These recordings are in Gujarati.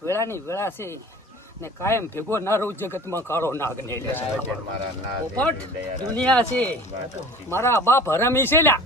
વેળાની વેળા છે ને કાયમ ભેગો ના રહું જગતમાં કાળો નાગ ને દુનિયા છે મારા બાપ હરામી છે લ્યા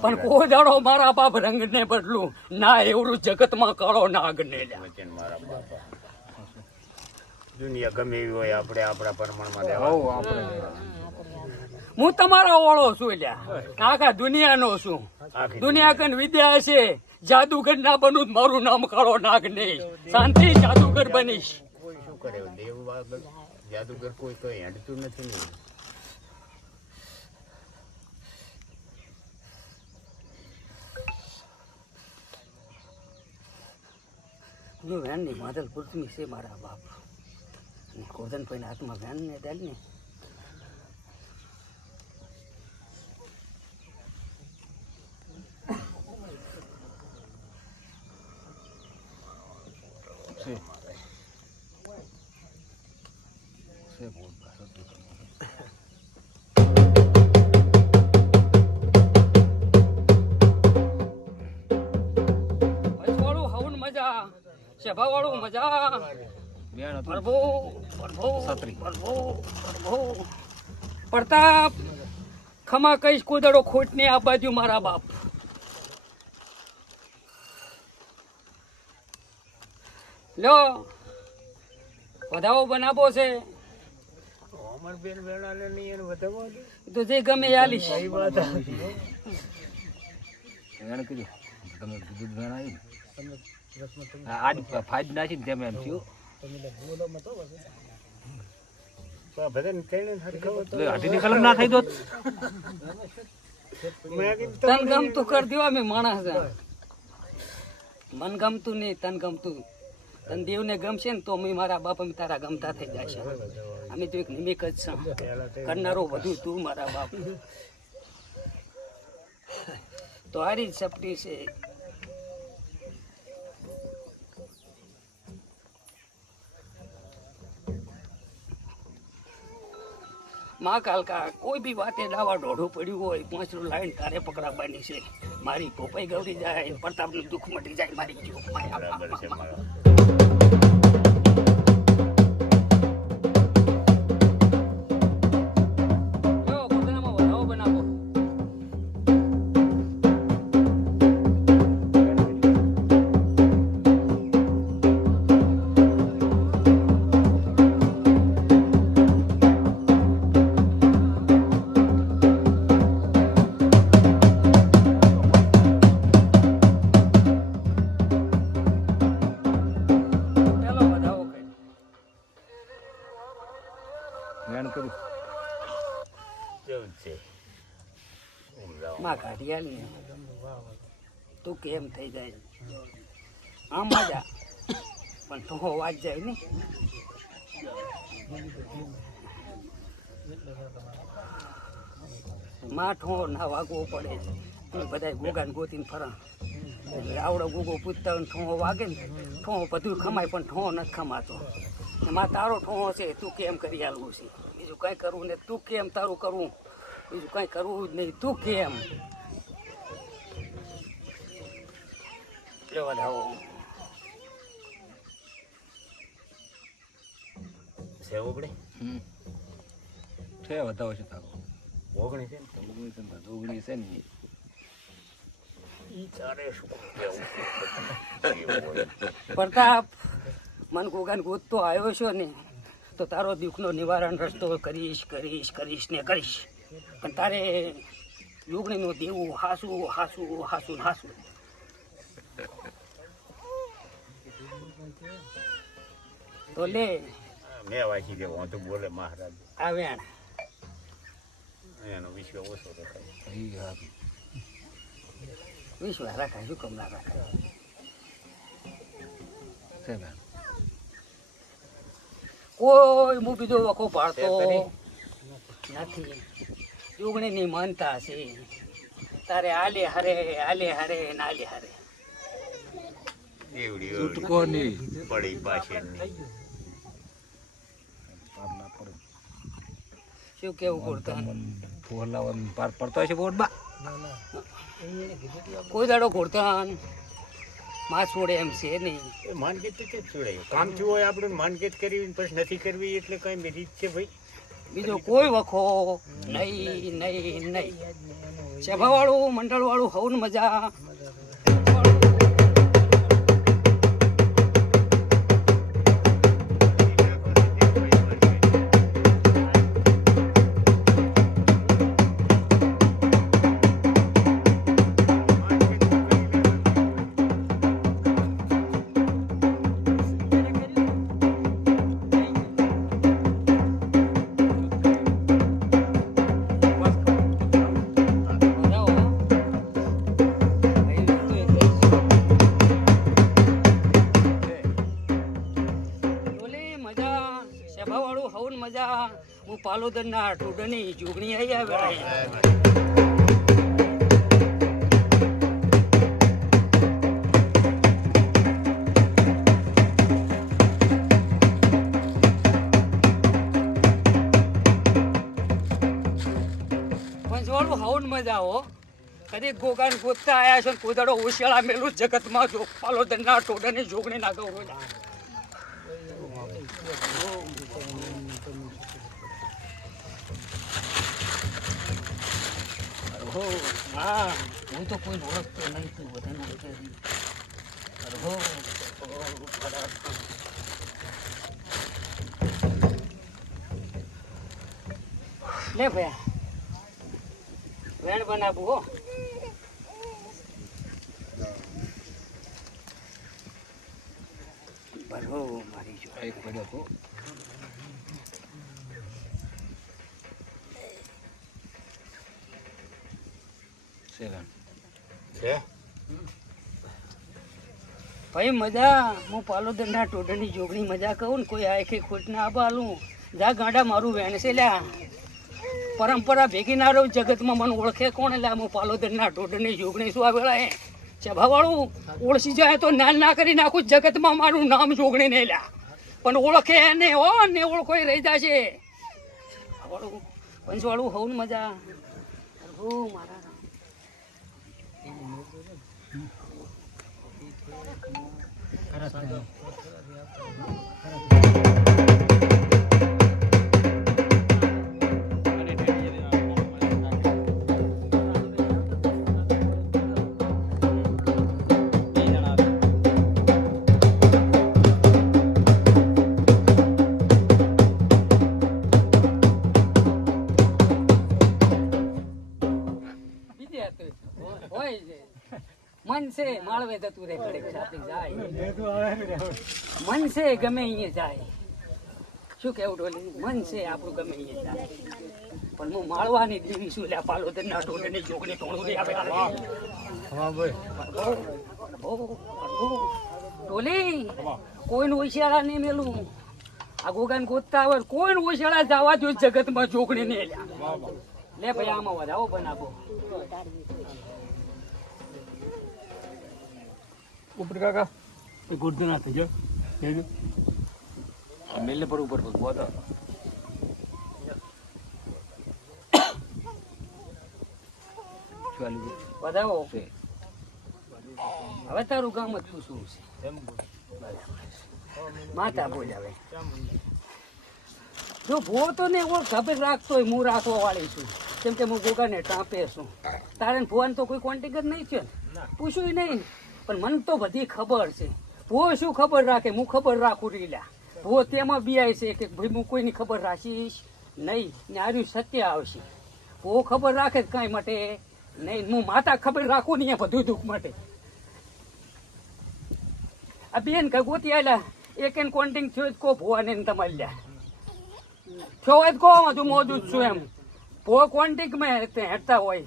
પણ કોઈ દાડો મારા બાપ રંગ ને બદલું ના એવડું જગતમાં કાળો નાગ ને લ્યા દુનિયા ગમે એવી હોય આપણે આપણા પ્રમાણમાં હું તમારા વાળો છું લ્યા આખા દુનિયાનો છું દુનિયા કન વિદ્યા છે જાદુગર ના બનું મારું નામ કાળો નાગ નહીં શાંતિ જાદુગર બનીશ કોઈ શું કરે દેવ જાદુગર કોઈ કઈ હેડતું નથી ને જો વેન ની માધલ પૃથ્વી છે મારા બાપ ગોધન ભાઈ હાથમાં વેન ને દાલ ને સભા વાળું મજા પ્રભુ પ્રભુ પ્રભુ પ્રભુ પ્રતાપ ખમા કઈશ કુદડો ખોટ ને આ બાજુ મારા બાપ લો વધાવો બનાવો છે બેન વેળાને નહીં એને વધાવો તો જે ગમે આલીશ તમે દૂધ વેણાવી આજ ફાયદ નાખી ને તેમ એમ થયું હાથીની કલમ ના થઈ દો તન ગમતું કરી દેવા મેં માણસ મન ગમતું નહીં તન ગમતું તન દેવને ગમશે ને તો મેં મારા બાપ અમે તારા ગમતા થઈ જશે અમે તો એક નિમિક જ છે કરનારો બધું તું મારા બાપ તો હારી જ સપટી છે માં કાલકા કોઈ બી વાતે દાવા દોઢું પડ્યું હોય પાંચરું લાઈન તારે પકડાવવાની છે મારી પોપાઈ ગૌરી જાય પ્રતાપનું દુઃખ મટી જાય મારી જીવ માં કાઢી આલી તું કેમ થઈ જાય આમ મજા પણ તો વાત જાય ને માઠો ના વાગવો પડે બધા ગોગા ને ગોતીને ફરા આવડો ગોગો પૂછતા હોય ઠોહો વાગે ને ઠોહો બધું ખમાય પણ ઠોહો નથી ખમાતો એમાં તારો ઠોહો છે તું કેમ કરી આલવું છે બીજું કઈ કરવું ને તું કેમ તારું કરવું બીજું કઈ કરવું જ નહીં તું કેમ વધાવો છે ઓગણે છે વધાવો છે તારો ઓગણી છે ઓગણી છે ને પ્રતાપ મન ગોગાન ગોતતો આવ્યો છો ને તો તારો દુઃખનો નિવારણ રસ્તો કરીશ કરીશ કરીશ ને કરીશ પણ તારે યોગણીનું દેવું હાસું હાસું હાસું હાસું તો લે મેં વાંચી દેવો હું તો બોલે મહારાજ આવ્યા એનો વિશ્વ ઓછો તો થાય વિશ્વ રાખાય શું કમ ના રાખાય કોઈ હું બીજો વખો પાડતો નથી યુગણીની માનતા છે તારે આલે હરે નાલે હરે છૂટકો નહીં પડી પાછી શું કેવું કરતા પાર પડતો હશે બોર્ડ બા કોઈ દાડો ઘોડતા માં છોડે એમ છે નહીં. એ માનગીત તો કેમ છોડાય? કામ થયું હોય આપણે માનગીત કરવી ને પછી નથી કરવી એટલે કઈ રીત છે ભાઈ? બીજો કોઈ વખો નહીં નહીં નહીં. સભાવાળું મંડળવાળું હવન મજા. સભાવાળું હવન મજા. હું પાલોદર ના ટોડની જોગણી આવી આવે. પંચવાળું હવન મજા હો. કદી ગોગાન ગોતતા આયા છો કોઈ દાડો ઓશિયાળા મેલું જગતમાં જો પાલોદર ના ટોડની જોગણી ના ગૌરવ. હા હું તો કોઈ ઓળખતો નહીં, તું બધાને લે ભયા વેણ બનાવું હો. બરો મારી જો એક બધો હો. ભાઈ મજા. હું પાલોદર ના ટોડની જોગણી મજા કહું ને કોઈ આખી ખોટ ના આબાલું. જા ગાંડા મારું વેણ છે લ્યા. પરંપરા ભેગી ના રહું જગતમાં મને ઓળખે કોણ? એટલે હું પાલોદર ના ટોડની જોગણી શું આવેલા હે સભાવાળું ઓળખી જાય તો નાલ ના કરી નાખું જગતમાં મારું નામ જોગણી નહીં લ્યા. પણ ઓળખે ને હો ને ઓળખો રહી જશે. પંચવાળું હોવું મજા. મારા મન છે માળવે જતું રે ઘડીક સાપી જાય. મન છે ગમે અહીંયા જાય. શું કેવું ડોલી? મન છે આપણું ગમે અહીંયા જાય. પણ હું માળવાની દેવી શું લ્યા પાલોદર ના ટોળની જોગણી ટોળું દે આવે. હા ભાઈ ટોલી કોઈનું હોશિયાળા નહીં મેલું. આ ગોગાન ગોતતા આવે કોઈનું હોશિયાળા જવા જો જગતમાં જોગણી નહીં લ્યા. લે ભાઈ આમાં વધાવો બનાવો. ઉપર કાકા ગુર્દ ના થઈ મેલે પર ઉપર ભગવા તો વધાવો. હવે તારું ગામ જ પૂછવું છે. માતા બોલાવે જો ભો તો ને એવો ખબર રાખતો હોય હું રાખવા વાળી છું. કેમ કે હું ગોગાને ટાંપે છું. તારે ભોવાને તો કોઈ કોન્ટેક્ટ જ નહીં છે ને પૂછ્યું નહીં. પણ મને તો બધી ખબર છે. ભો શું ખબર રાખે? હું ખબર રાખું રીલા. ભો તેમાં બિયાય છે કે ભાઈ હું કોઈની ખબર રાખીશ નહીં ને આર્યું સત્ય આવશે. ભો ખબર રાખે જ કાંઈ માટે નહીં. હું માતા ખબર રાખું ને બધું દુઃખ માટે. આ બેન કઈ ગોતી આલ્યા એક એન કોન્ટિંગ થયો જ કો ભોવાને તમારે લ્યા થયો હોય કહો તું મોજું જ છું એમ. ભો કોન્ટિંગ મેં હેઠતા હોય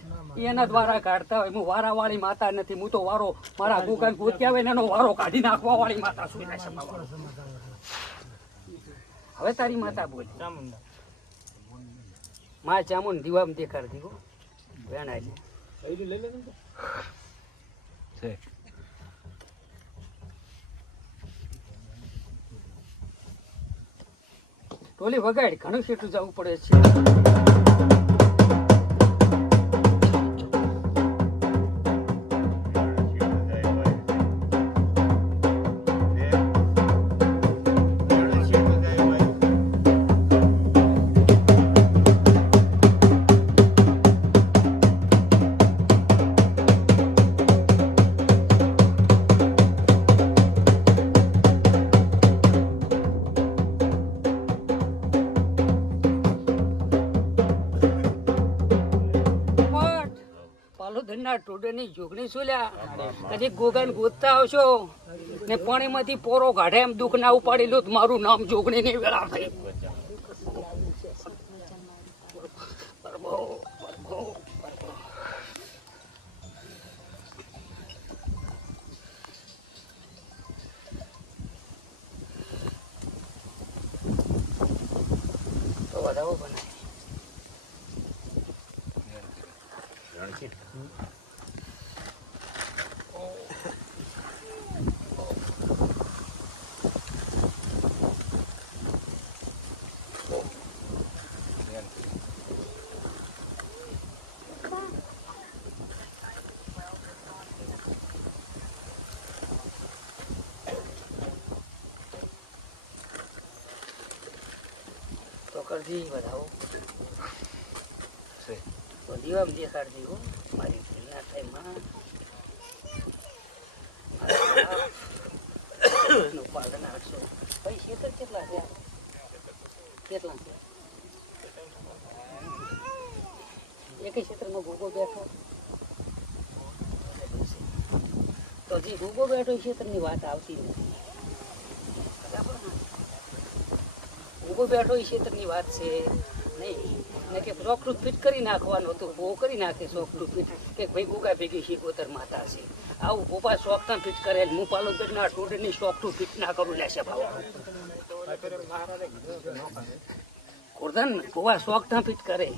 એના દ્વારા કાઢતા હોય. હું વારા વાળી માતા નથી. હું તો વારો મારા દુકાન ગોતી આવે એનો વારો કાઢી નાખવા વાળી માતા છું. હવે તારી માતા બોલ. મા ચામુન દીવામ દેખાડ દીધો વેણા છે ટોલી વગાડ. ઘણું કેટલું જવું પડે છે. આ ટોડરની જોગણી શું લ્યા કદી ગોગાને ગોતતા આવશો ને પાણીમાંથી પોરો કાઢે એમ દુઃખ ના ઉપાડેલું તો મારું નામ જોગણી ની વેળા થઈ તો વધાવો બનાય રણજીત તો કરજી વધાવો છે. તો દીવામાં દેખાડજી હો મારી ભૂલ ના થાય માં નું પાલન 800 પૈસા તો કેટલા છે કેટલા છે એક ક્ષેત્રમાં ગોગો બેઠો તો જે ગોગો બેઠો એ ક્ષેત્રની વાત આવતી નથી બરાબર ને ગોગો બેઠો એ ક્ષેત્રની વાત છે નહીં ને કે સોકડું ફિટ કરી નાખવાનું હતું બહુ કરી નાખે સોકડું ફિટ કે ભાઈ ગોગા ભેગી શીખોતર માતા છે આવું ગોપા શોખતા ફિટ કરે હું પાલો ના ટોડની સોકડું ફિટ ના કરું લેશે ભાવ ખોરધન ગોવા શોખતા ફિટ કરે